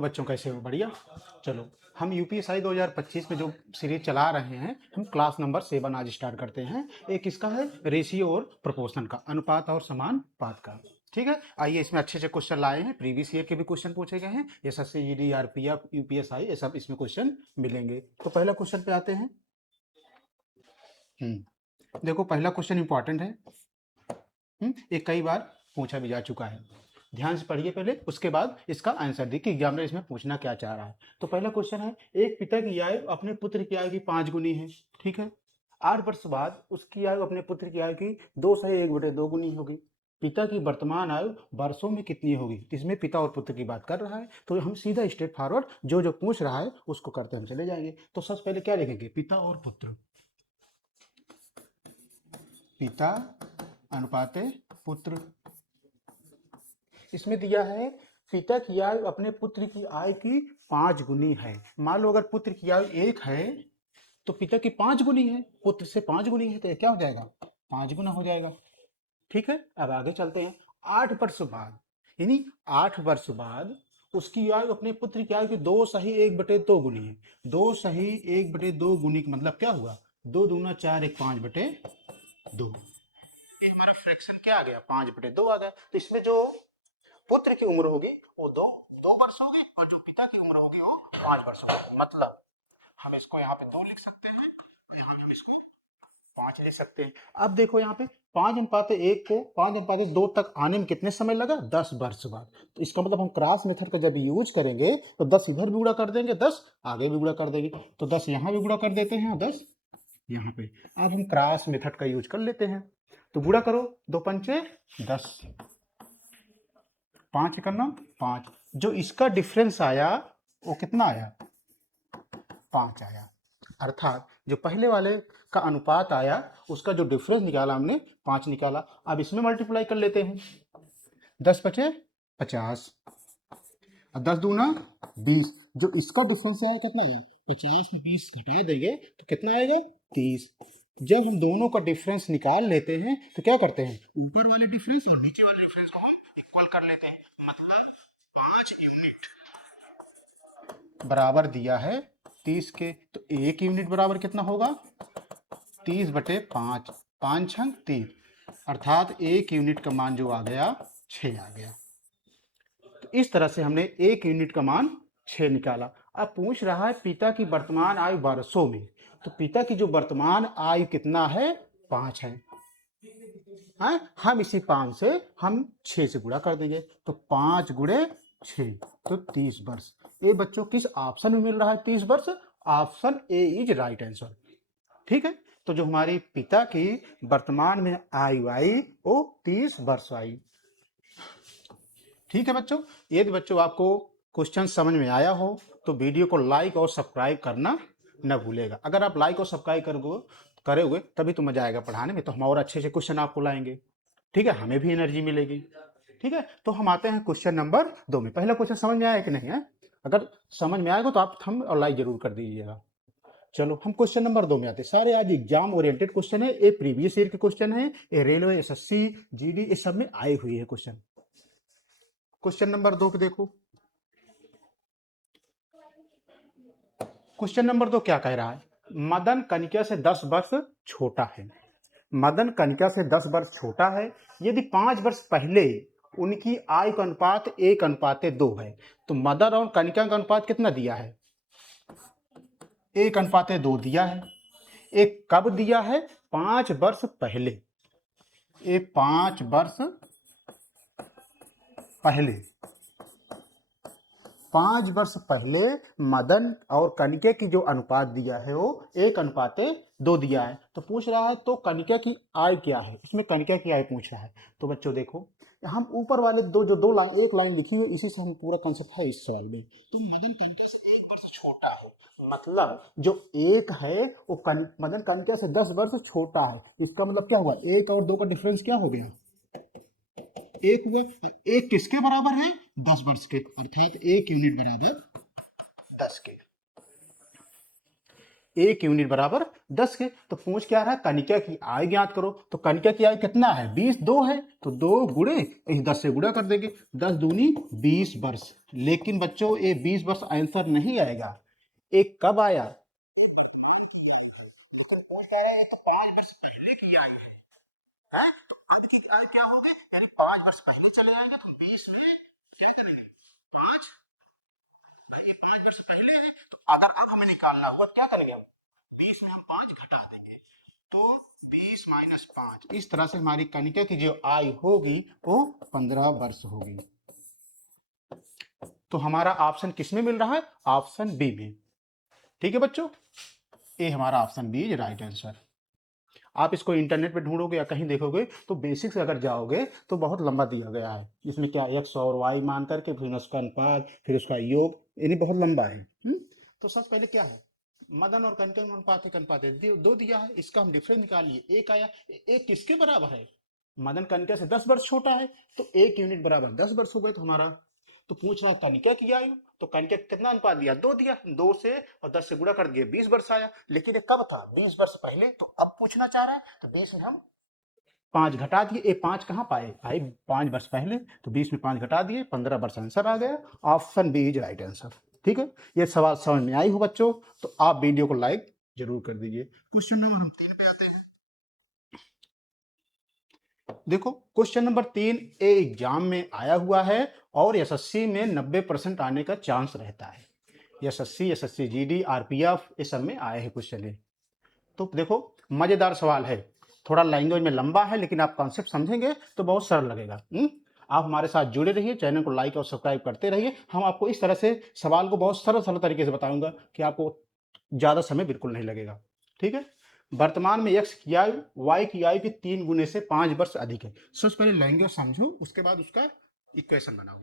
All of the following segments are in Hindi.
बोलो बच्चों, कैसे हो? बढ़िया। चलो, हम यूपीएसआई 2025 में जो सीरीज चला रहे हैं, हम क्लास नंबर 7 आज स्टार्ट करते हैं। एक इसका है रेशियो और प्रोपोर्शन का, अनुपात और समानुपात का। ठीक है, आइए इसमें अच्छे से क्वेश्चन लाए हैं, प्रीवियस ईयर के भी क्वेश्चन पूछे गए हैं, एसएससी, जीडी, आरपीएफ, यूपीएसआई, ये सब इसमें क्वेश्चन मिलेंगे। तो पहला क्वेश्चन पे आते हैं। देखो, पहला क्वेश्चन इंपॉर्टेंट है। ये कई बार पूछा भी जा चुका है। ध्यान से पढ़िए पहले, उसके बाद इसका आंसर देखिए एग्जामिनर इसमें पूछना क्या चाह रहा है। तो पहला क्वेश्चन है, एक पिता की आयु अपने पुत्र की आयु की 5 गुनी है। ठीक है, 8 वर्ष बाद उसकी आयु अपने पुत्र की आयु की 2/1/2 गुनी होगी। पिता की वर्तमान आयु वर्षों में कितनी होगी? इसमें पिता और पुत्र की बात कर रहा है, तो हम सीधा स्ट्रेट फॉरवर्ड जो जो पूछ रहा है उसको करते हम चले जाएंगे। तो सबसे पहले क्या लिखेंगे? पिता और पुत्र, पिता अनुपाते पुत्र। इसमें दिया है पिता की आयु अपने पुत्र की आयु की 5 गुनी है। मान लो अगर पुत्र की आयु 1 है तो पिता की 5 गुनी है, पुत्र से 5 गुनी है, तो ये क्या हो जाएगा? 5 गुना हो जाएगा। ठीक है, अब आगे चलते हैं। 8 वर्ष बाद, यानी 8 वर्ष बाद उसकी आयु अपने पुत्र की आयु की 2/1/2 गुनी है। 2/1/2 गुनी का मतलब क्या हुआ? 2 दूना 4, 1 5/2। ये हमारा फ्रैक्शन क्या आ गया? 5/2 आ गया। तो इसमें जो पुत्र की उम्र होगी वो दो वर्ष होगी, और जो पिता की उम्र होगी वो 5 वर्ष होगी। मतलब हम इसको यहाँ पे 2 लिख सकते हैं, यहाँ पे हम इसको 5 लिख सकते हैं। अब देखो यहाँ पे 5:1 को 5:2 तक आने में कितने समय लगा? 10 वर्ष बाद। तो इसका मतलब हम क्रॉस मेथड का जब यूज करेंगे तो 10 इधर भी गुणा कर देंगे, 10 आगे भी गुणा कर देंगे। तो 10 यहाँ भी गुणा कर देते हैं, 10 यहाँ पे। अब हम क्रॉस मेथड का यूज कर लेते हैं। तो गुणा करो, 2 पंचे 10, 5 करना 5। जो इसका डिफरेंस आया वो कितना आया? 5 आया। अर्थात जो पहले वाले का अनुपात आया उसका जो डिफरेंस निकाला हमने 5 निकाला। अब इसमें मल्टीप्लाई कर लेते हैं, 10 बचे 50, और 10 दूना 20। जो इसका डिफरेंस आया कितना है? 50 में 20 घटा देंगे तो कितना आएगा? 30। जब हम दोनों का डिफरेंस निकाल लेते हैं तो क्या करते हैं? ऊपर वाले डिफरेंस और नीचे वाले डिफरेंस को हम इक्वल कर लेते हैं। मतलब 5 यूनिट बराबर दिया है 30 के, तो 1 यूनिट बराबर कितना होगा? 30/5, 5 छंग 30, अर्थात 1 यूनिट का मान जो आ गया 6 आ गया। तो इस तरह से हमने 1 यूनिट का मान 6 निकाला। अब पूछ रहा है पिता की वर्तमान आयु वर्षों में, तो पिता की जो वर्तमान आयु कितना है? 5 है। हम इसी 5 से हम 6 से गुणा कर देंगे, तो 5 गुणे 6 तो 30 वर्ष। ये बच्चों किस ऑप्शन में मिल रहा है 30 वर्ष? Option A is right answer. ठीक है, तो जो हमारी पिता की वर्तमान में आयु आई वो 30 वर्ष आई। ठीक है बच्चों, यदि बच्चों आपको क्वेश्चन समझ में आया हो तो वीडियो को लाइक और सब्सक्राइब करना न भूलेगा। अगर आप लाइक और सब्सक्राइब करोगे तभी तो मजा आएगा पढ़ाने में, तो हम और अच्छे से क्वेश्चन आपको लाएंगे। ठीक है, हमें भी एनर्जी मिलेगी। ठीक है, तो हम आते हैं क्वेश्चन नंबर 2 में। पहला क्वेश्चन समझ में आया कि नहीं है? अगर समझ में आएगा तो आप थंब और लाइक जरूर कर दीजिएगा। चलो हम क्वेश्चन नंबर 2 में आते हैं। सारे आज एग्जाम ओरिएंटेड क्वेश्चन है, ये प्रीवियस ईयर के क्वेश्चन है, ये रेलवे, एसएससी, जीडी, ये सब में आए हुए हैं क्वेश्चन। क्वेश्चन नंबर 2 पे देखो, क्वेश्चन नंबर 2 क्या कह रहा है? मदन कनिका से 10 वर्ष छोटा है। मदन कनिका से 10 वर्ष छोटा है। यदि 5 वर्ष पहले उनकी आयु का अनुपात 1:2 है, तो मदन और कनिका का अनुपात कितना दिया है? 1:2 दिया है। एक कब दिया है? 5 वर्ष पहले। ये 5 वर्ष पहले, 5 वर्ष पहले मदन और कनिका की जो अनुपात दिया है वो 1:2 दिया है। तो पूछ रहा है तो कनिका की आय क्या है? इसमें कनिका की आय पूछ रहा है। तो बच्चों देखो, हम ऊपर वाले जो लाइन, एक लाइन लिखी है, इसी से हम पूरा कॉन्सेप्ट है इस सवाल में। तो मदन कनिका से 1 वर्ष छोटा है, मतलब जो 1 है वो मदन कनिका से 10 वर्ष छोटा है। इसका मतलब क्या हुआ? 1 और 2 का डिफरेंस क्या हो गया? 1 हुआ। 1 किसके बराबर है? 10 वर्ष के, अर्थात 1 यूनिट बराबर 10 के। एक यूनिट बराबर 10 के। तो पूछ क्या रहा है, कनिका की आयु ज्ञात करो। तो कनिका की आयु कितना है, 20, 2 है तो 2 गुणे इस 10 से गुणा कर देंगे, 10 दूनी 20 वर्ष। लेकिन बच्चों ये 20 वर्ष आंसर नहीं आएगा, एक कब आया, तो कौन कह रहा है, तो 5 वर्ष पहले की आयु है। तो अब की आयु क्या होगी, यानी 5 वर्ष पहले चले आएंगे तो 20 में क्या करेंगे, 5, ये 5 वर्ष पहले है। तो अगर अब हमें निकालना हुआ तो क्या करेंगे हम, 20 में हम 5 घटा देंगे, तो 20 माइनस 5। इस तरह से हमारी कनिका की जो आयु होगी वो 15 वर्ष होगी। तो हमारा ऑप्शन किसमें मिल रहा है, ऑप्शन बी में। ठीक है बच्चों, ये हमारा option B is right answer. आप इसको इंटरनेट पे ढूंढोगे या कहीं देखोगे तो बेसिक्स अगर जाओगे तो बहुत लंबा दिया गया है, इसमें क्या एक्स और वाई मान करके फिर उसका अनुपात फिर उसका योग, यानी बहुत लंबा है। तो सबसे पहले क्या है, मदन और कनिका में अनुपात है, अनुपात है, दो दिया है, इसका हम डिफरेंस निकालिए, एक आया, एक किसके बराबर है, मदन कनिका से 10 वर्ष छोटा है, तो एक यूनिट बराबर 10 वर्ष हो गए। तो हमारा तो पूछ रहा है कनिका की आयु, तो कनिका कितना अनुपात दिया, 2 दिया, 2 से और 10 से गुणा कर दिए, 20 वर्ष आया। लेकिन ये कब था, 20 वर्ष पहले। तो अब पूछना चाह रहा है, तो 20 में हम 5 घटा दिए, ये 5 कहाँ पाए भाई, 5 वर्ष पहले, तो 20 में 5 घटा दिए, 15 वर्ष आंसर आ गया। Option B is right answer. ठीक है, ये सवाल समझ में आई हो बच्चों, तो आप वीडियो को लाइक जरूर कर दीजिए। क्वेश्चन नंबर हम 3 पे आते हैं। देखो क्वेश्चन नंबर 3 ए एग्जाम में आया हुआ है और एसएससी में 90% आने का चांस रहता है। एसएससी जीडी आरपीएफ ये सब में आए हैं क्वेश्चन है। तो देखो मजेदार सवाल है, थोड़ा लैंग्वेज में लंबा है लेकिन आप कॉन्सेप्ट समझेंगे तो बहुत सरल लगेगा। आप हमारे साथ जुड़े रहिए, चैनल को लाइक और सब्सक्राइब करते रहिए। हम आपको इस तरह से सवाल को बहुत सरल सरल तरीके से बताऊंगा कि आपको ज्यादा समय बिल्कुल नहीं लगेगा। ठीक है, वर्तमान में एक्स की आयु वाई की आयु के 3 गुने से 5 वर्ष अधिक है। सबसे पहले लैंग्वेज समझो, उसके बाद उसका इक्वेशन बनाओ।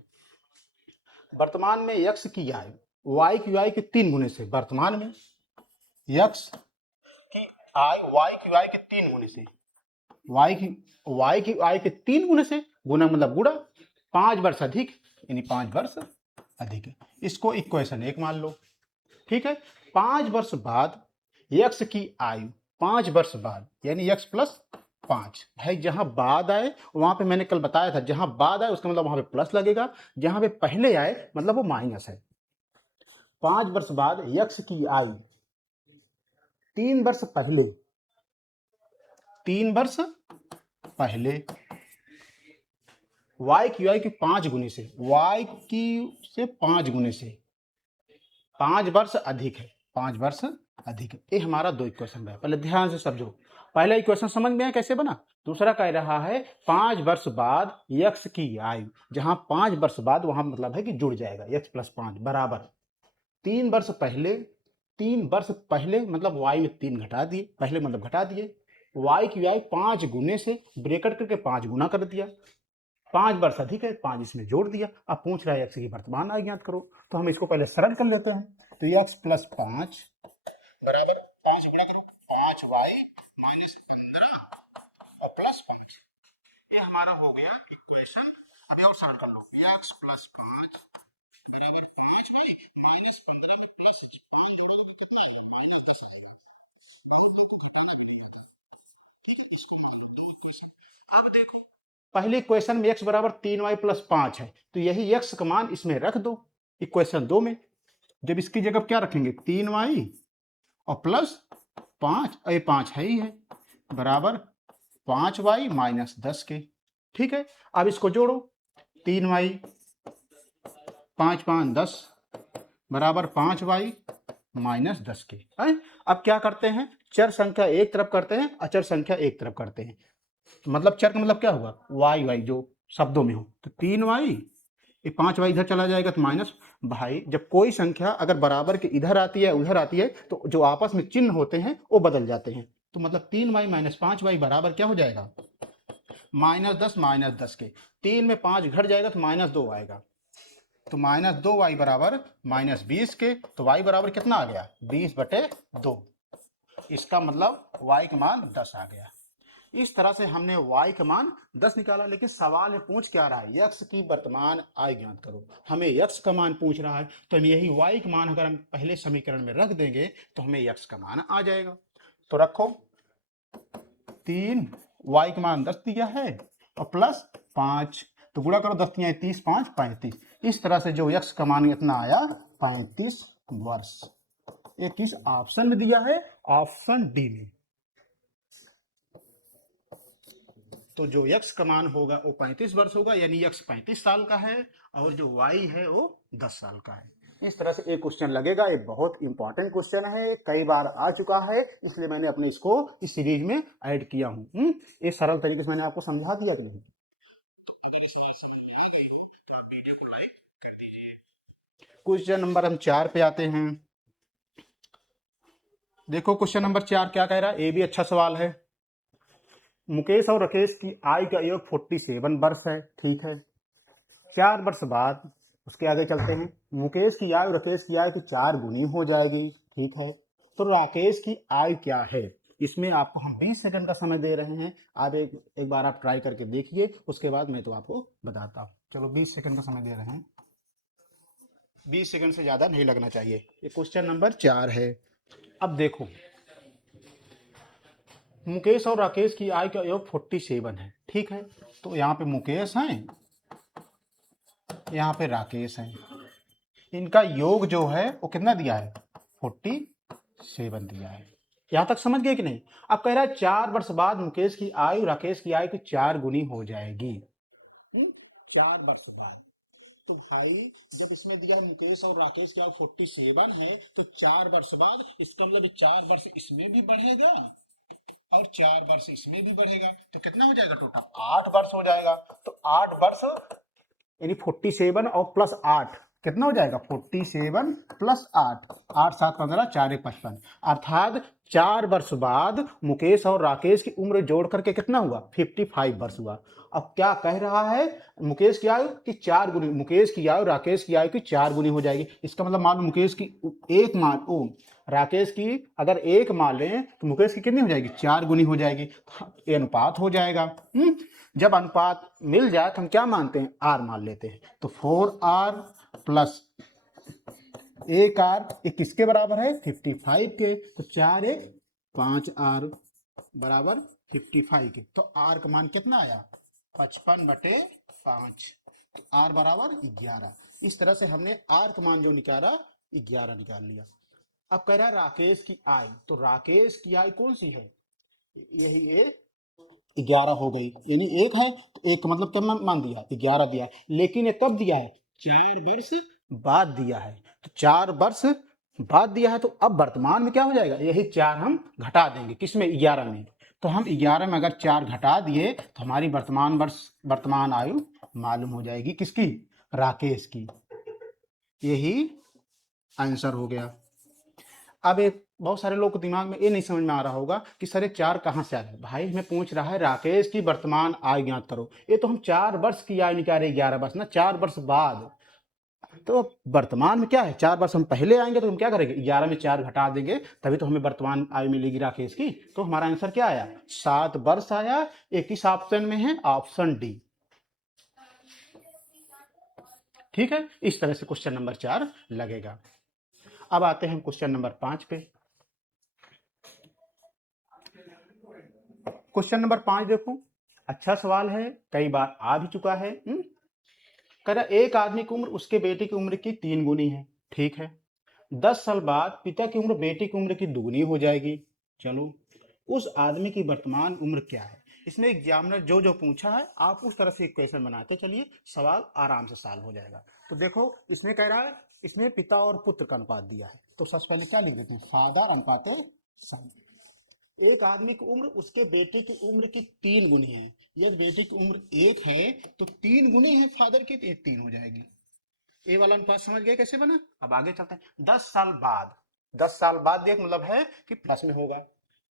वर्तमान में एक्स की आयु वाई की आयु के 3 गुने से, वर्तमान में एक्स की आयु वाई की आयु के 3 गुने से, वाई की आयु के 3 गुने से, गुना मतलब गुणा, 5 वर्ष अधिक, यानी 5 वर्ष अधिक है। इसको इक्वेशन 1 मान लो। ठीक है, 5 वर्ष बाद एक्स की आयु 5 वर्ष बाद, यानी एक्स प्लस 5 है। जहां बाद आए वहां पे मैंने कल बताया था, जहां बाद आए उसका मतलब वहां पे प्लस लगेगा, जहां पे पहले आए मतलब वो माइनस है। 5 वर्ष बाद एक्स की आयु 3 वर्ष पहले, 3 वर्ष पहले वाई की आयु की 5 गुने से, वाई की से 5 गुने से 5 वर्ष अधिक है, 5 वर्ष अधिक है। ये हमारा 2 इक्वेशन है, पहले ध्यान से समझो। पहला इक्वेशन समझ में आया कैसे बना। दूसरा कह रहा है 5 वर्ष बाद एक्स की आयु, जहां 5 वर्ष बाद वहां मतलब है कि जुड़ जाएगा एक्स प्लस 5 बराबर 3 वर्ष पहले, 3 वर्ष पहले मतलब वाई में 3 घटा दिए, पहले मतलब घटा दिए, वाई की आयु 5 गुने से ब्रेकेट करके 5 गुना कर दिया, 5 वर्ष अधिक है 5 इसमें जोड़ दिया। अब पूछ रहा है एक्स की वर्तमान आयु ज्ञात करो, तो हम इसको पहले सरल कर लेते हैं। तो एक्स प्लस 5 बराबर 5 गुणा करो 5 वाई माइनस 15 और प्लस 5, ये हमारा हो गया इक्वेशन। अभी और सरल कर लो, एक्स प्लस 5 बराबर 5 वाई माइनस 15 में प्लस 5। अब देखो पहले इक्वेशन में x बराबर 3y प्लस 5 है, तो यही x का मान इसमें रख दो इक्वेशन 2 में। जब इसकी जगह क्या रखेंगे 3y और प्लस 5, ये 5 है ही है, बराबर 5y माइनस 10 के। ठीक है, अब इसको जोड़ो, 3y 5 5 10 बराबर 5y माइनस 10 के। अब क्या करते हैं, चर संख्या एक तरफ करते हैं, अचर संख्या एक तरफ करते हैं। मतलब चर का मतलब क्या हुआ, वाई वाई जो शब्दों में हो, तो 3y, ये 5y इधर चला जाएगा तो माइनस। भाई जब कोई संख्या अगर बराबर के इधर आती है उधर आती है तो जो आपस में चिन्ह होते हैं वो बदल जाते हैं। तो मतलब 3y माइनस 5y बराबर क्या हो जाएगा, माइनस 10 के। 3 में 5 घट जाएगा तो माइनस 2 आएगा, तो माइनस 2y बराबर माइनस 20 के। तो y बराबर कितना आ गया, 20/2। इसका मतलब y का मान 10 आ गया। इस तरह से हमने y का मान 10 निकाला। लेकिन सवाल में पूछ क्या रहा है, x की वर्तमान आय ज्ञात करो। हमें x का मान पूछ रहा है, तो हम यही y का मान अगर हम पहले समीकरण में रख देंगे तो हमें x का मान आ जाएगा। तो रखो 3, y का मान 10 दिया है और प्लस 5, तो गुणा करो 10 तिया 30, 5 35। इस तरह से जो x का मान इतना आया 35 वर्ष। ये किस ऑप्शन में दिया है, ऑप्शन डी में। तो जो x का मान होगा वो 35 वर्ष होगा, यानी x 35 साल का है और जो y है वो 10 साल का है। इस तरह से एक क्वेश्चन लगेगा। ये बहुत इंपॉर्टेंट क्वेश्चन है, कई बार आ चुका है, इसलिए मैंने अपने इसको इस सीरीज में ऐड किया हूं। ये सरल तरीके से मैंने आपको समझा दिया कि नहीं। क्वेश्चन नंबर हम 4 पे आते हैं। देखो क्वेश्चन नंबर 4 क्या कह रहा है, ये भी अच्छा सवाल है। मुकेश और राकेश की आय का योग 47 वर्ष है, ठीक है। 4 वर्ष बाद, उसके आगे चलते हैं, मुकेश की आय और राकेश की आय तो 4 गुनी हो जाएगी, ठीक है। तो राकेश की आय क्या है, इसमें आपको हम 20 सेकंड का समय दे रहे हैं। आप एक बार आप ट्राई करके देखिए, उसके बाद मैं तो आपको बताता हूँ। चलो 20 सेकंड का समय दे रहे हैं, 20 सेकंड से ज्यादा नहीं लगना चाहिए। ये क्वेश्चन नंबर 4 है। अब देखो, मुकेश और राकेश की आय का योग 47 है, ठीक है। तो यहाँ पे मुकेश हैं, यहाँ पे राकेश हैं, इनका योग जो है वो कितना दिया है, 47 दिया है। यहां तक समझ गए कि नहीं। अब कह रहा है 4 वर्ष बाद मुकेश की आयु राकेश की आयु की 4 गुनी हो जाएगी। 4 वर्ष बाद, तो भाई जब इसमें दिया मुकेश और राकेश की आयु 47 है, तो 4 वर्ष बाद इसका मतलब 4 वर्ष इसमें भी बढ़ेगा और 4 वर्ष इसमें भी बढ़ेगा, तो कितना हो जाएगा, टोटल 8 वर्ष हो जाएगा। तो 8 वर्ष यानी 47 और प्लस 8 कितना हो जाएगा, 47 प्लस 8, 8 7 15, 4 1 55। अर्थात 4 वर्ष बाद मुकेश और राकेश की उम्र जोड़ करके कितना हुआ, 55 वर्ष हुआ। अब क्या कह रहा है, मुकेश की आयु की 4 गुनी, मुकेश की आयु राकेश की आयु की 4 गुनी हो जाएगी। इसका मतलब मान लो मुकेश की एक मान ओ राकेश की अगर एक मान लें तो मुकेश की कितनी हो जाएगी, 4 गुनी हो जाएगी। ये अनुपात हो जाएगा। जब अनुपात मिल जाए तो हम क्या मानते हैं, आर मान लेते हैं। तो 4r प्लस 1r ये किसके बराबर है, 55 के। तो 4 1 5r बराबर 55 के। तो r का मान कितना आया, 55/5। तो r बराबर 11। इस तरह से हमने r का मान जो निकाला 11 निकाल लिया। अब कह रहा है राकेश की आय, तो राकेश की आय कौन सी है, यही ये 11 हो गई, यानी एक है तो एक का मतलब कितना मान दिया, 11 दिया है। लेकिन ये कब दिया है, 4 वर्ष बाद दिया है। तो 4 वर्ष बाद दिया है, तो अब वर्तमान में क्या हो जाएगा, यही 4 हम घटा देंगे किसमें, 11 में। तो हम 11 में अगर 4 घटा दिए तो हमारी वर्तमान आयु मालूम हो जाएगी, किसकी, राकेश की। यही आंसर हो गया। अब एक बहुत सारे लोग को दिमाग में ये नहीं समझ में आ रहा होगा कि सर ये 4 कहाँ से आ गए। भाई हमें पूछ रहा है राकेश की वर्तमान आय ज्ञात करो, ये तो हम 4 वर्ष की आय निकाले, 11 वर्ष ना, 4 वर्ष बाद। तो वर्तमान में क्या है, 4 वर्ष हम पहले आएंगे तो हम क्या करेंगे, 11 में 4 घटा देंगे, तभी तो हमें वर्तमान आयु मिलेगी राकेश की। तो हमारा आंसर क्या आया, 7 वर्ष आया। एक किस ऑप्शन में है, ऑप्शन डी। ठीक है, इस तरह से क्वेश्चन नंबर 4 लगेगा। अब आते हैं क्वेश्चन नंबर 5 पे। क्वेश्चन नंबर 5 देखो, अच्छा सवाल है, कई बार आ भी चुका है। कह रहा एक आदमी की उम्र उसके बेटे की उम्र की 3 गुनी है, ठीक है। 10 साल बाद पिता की उम्र बेटे की उम्र की दुगनी हो जाएगी। चलो, उस आदमी की वर्तमान उम्र क्या है। इसमें एग्जामिनर जो जो पूछा है आप उस तरह से क्वेश्चन बनाते चलिए, सवाल आराम से सॉल्व हो जाएगा। तो देखो इसमें कह रहा है, इसमें पिता और पुत्र का अनुपात दिया है, तो सबसे पहले क्या लिख देते हैं, फादर अनुपात सन। एक आदमी की उम्र उसके बेटे की उम्र की 3 गुनी है। यदि बेटे की उम्र 1 है तो 3 गुनी है फादर की, तो 3 हो जाएगी। ए वाला अनुपात समझ गए कैसे बना। अब आगे चलते हैं, 10 साल बाद, 10 साल बाद देख मतलब है कि प्लस में होगा।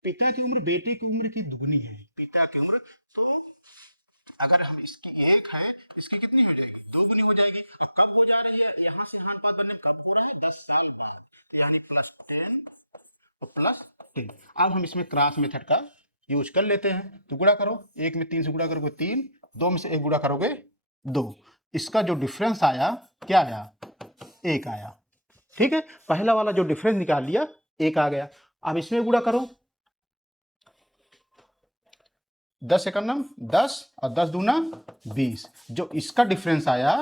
पिता की उम्र बेटे की उम्र की दुगनी है, पिता की उम्र, तो अगर हम इसकी 1 है, इसकी कितनी हो जाएगी, 2 गुनी हो जाएगी। अब कब हो जा रही है, यहाँ से यहाँ अनुपात बनने कब हो रहा है, 10 साल बाद, तो यानी +10 और +10। अब हम इसमें क्रॉस मेथड का यूज कर लेते हैं। तो गुणा करो, 1 में 3 से गुणा करोगे 3, 2 में से 1 गुणा करोगे 2। इसका जो डिफरेंस आया क्या आया, 1 आया। ठीक है, पहला वाला जो डिफरेंस निकाल लिया 1 आ गया। अब इसमें गुणा करो, 10 एकम 10 और 10 दूना 20। जो इसका डिफरेंस आया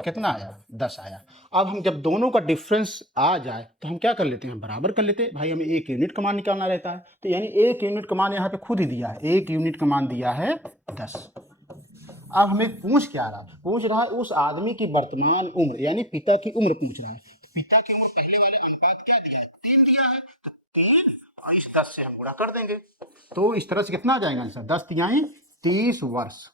कितना आया, 10 आया। अब हम जब दोनों का डिफरेंस आ जाए तो हम क्या कर लेते हैं, बराबर कर लेते हैं। भाई हमें 1 यूनिट का मान निकालना रहता है, तो यानी 1 यूनिट का मान यहाँ पे खुद ही दिया है, 1 यूनिट का मान दिया है 10। अब हमें पूछ क्या रहा, पूछ रहा है उस आदमी की वर्तमान उम्र, यानी पिता की उम्र पूछ रहा है। तो पिता की उम्र पहले वाले अनुपात क्या दिया है, 3 दिया है, तो 3 और इस 10 से हम गुणा कर देंगे। तो इस तरह से कितना आ जाएगा आंसर, 10 तिहाई 30 वर्ष।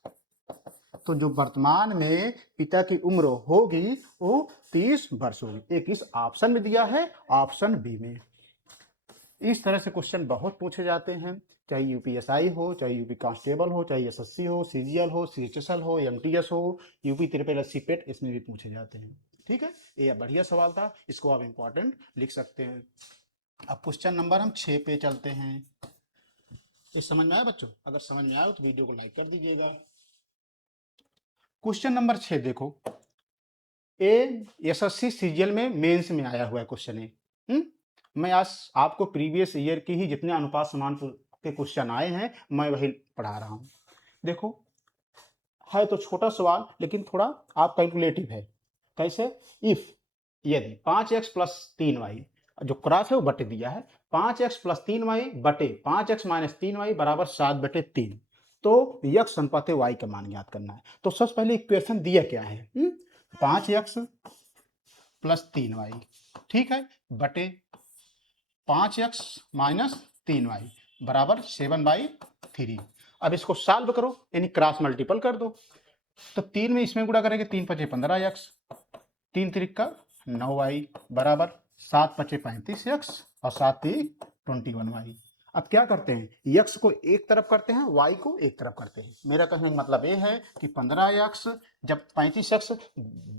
तो जो वर्तमान में पिता की उम्र होगी वो 30 वर्ष होगी। एक इस ऑप्शन में दिया है, ऑप्शन बी में। इस तरह से क्वेश्चन बहुत पूछे जाते हैं, चाहे यूपीएसआई हो, चाहे यूपी कांस्टेबल हो, चाहे एसएससी हो, सीजीएल हो, सीएचएसएल हो, एमटीएस हो, यूपी ट्रिपल एससी पेट, इसमें भी पूछे जाते हैं। ठीक है, ये बढ़िया सवाल था, इसको आप इंपॉर्टेंट लिख सकते हैं। अब क्वेश्चन नंबर हम 6 पे चलते हैं। तो समझ में आया बच्चों? अगर समझ में आया तो वीडियो को लाइक कर दीजिएगा। क्वेश्चन नंबर 6 देखो, ए एसएससी सीजीएल में मेंस में आया हुआ है क्वेश्चन है। मैं आज आपको प्रीवियस ईयर की ही जितने अनुपात समान के क्वेश्चन आए हैं मैं वही पढ़ा रहा हूं। देखो है तो छोटा सवाल लेकिन थोड़ा आप कैलकुलेटिव है। कैसे, इफ यदि 5x प्लस 3y, जो क्रॉस है वो बटे दिया है, 5x प्लस 3y बटे 5x माइनस 3y बराबर 7/3, तो यक्स अनुपात y का मान ज्ञात करना है। तो सबसे पहले इक्वेशन दिया क्या है, 5x प्लस 3y, ठीक है, बटे 5x माइनस 3y बराबर 7/3। अब इसको सॉल्व करो, यानी क्रॉस मल्टीपल कर दो। तो 3 में इसमें गुणा करेंगे, 3 5 15x, 3 3 9y बराबर 7 5 35x और 7 3 21y। अब क्या करते हैं, x को एक तरफ करते हैं, y को एक तरफ करते हैं। मेरा कहने का मतलब ये है कि 15x जब 35x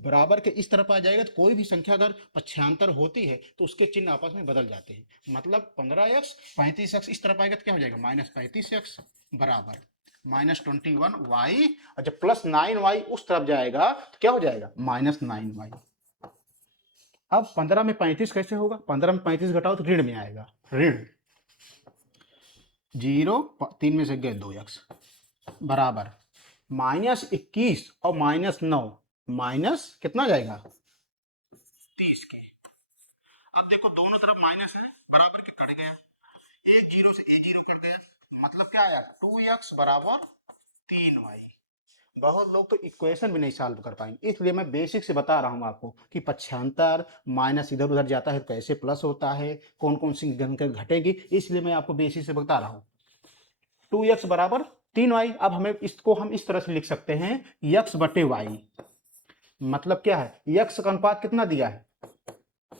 बराबर के इस तरफ आ जाएगा तो कोई भी संख्या अगर पक्षांतर होती है तो उसके चिन्ह आपस में बदल जाते हैं। मतलब 15x 35x इस तरफ आएगा तो क्या हो जाएगा, माइनस 35x बराबर माइनस 21y, और जब प्लस 9y उस तरफ जाएगा तो क्या हो जाएगा, माइनस 9y। अब 15 में 35 कैसे होगा, 15 में 35 घटाओ तो ऋण में आएगा, ऋण 0, 3 में से गए 2x बराबर माइनस 21 और माइनस 9, माइनस कितना जाएगा 30 के। अब देखो दोनों तरफ माइनस है, बराबर के कट गया, एक 0 से एक 0 कट गया, मतलब क्या आया 2x बराबर 3y। बहुत लोग तो इक्वेशन भी नहीं सॉल्व कर पाएंगे, इसलिए मैं बेसिक से बता रहा हूं आपको कि पक्षांतर माइनस इधर उधर जाता है तो कैसे प्लस होता है, कौन कौन सी गणना घटेगी, इसलिए मैं आपको बेसिक से बता रहा हूं। 2x बराबर 3y। अब हमें इसको हम इस तरह से लिख सकते हैं, x बटे y, मतलब क्या है, x का अनुपात कितना दिया है,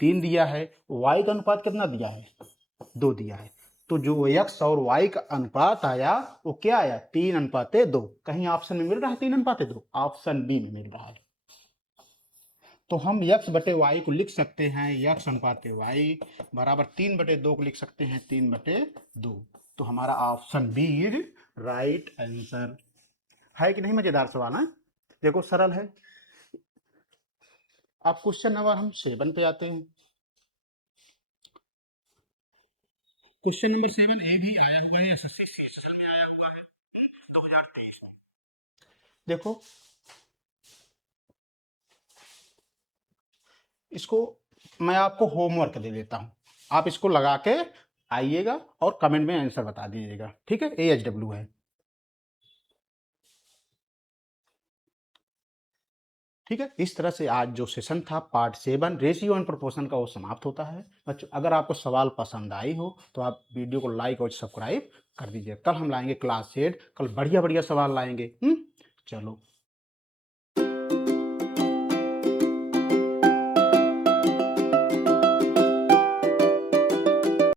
3 दिया है, y का अनुपात कितना दिया है, 2 दिया है। तो जो x और y का अनुपात आया वो क्या आया, 3:2। कहीं ऑप्शन में मिल रहा है 3:2, ऑप्शन बी में मिल रहा है। तो हम x बटे y को लिख सकते हैं, x अनुपात y बराबर 3/2 को लिख सकते हैं 3/2। तो हमारा option B is right answer. है कि नहीं मजेदार सवाल है, देखो सरल है। अब क्वेश्चन नंबर हम 7 पे आते हैं। क्वेश्चन नंबर 7 ये भी आया हुआ है, एसएससी सीजीएल में आया हुआ है 2023 में। देखो इसको मैं आपको होमवर्क दे देता हूं, आप इसको लगा के आइएगा और कमेंट में आंसर बता दीजिएगा, ठीक है। AHW है, ठीक है। इस तरह से आज जो सेशन था पार्ट 7 रेशियो एंड प्रोपोर्शन का वो समाप्त होता है। बच्चों अगर आपको सवाल पसंद आई हो तो आप वीडियो को लाइक और सब्सक्राइब कर दीजिए। कल हम लाएंगे क्लास 8, कल बढ़िया बढ़िया सवाल लाएंगे। चलो।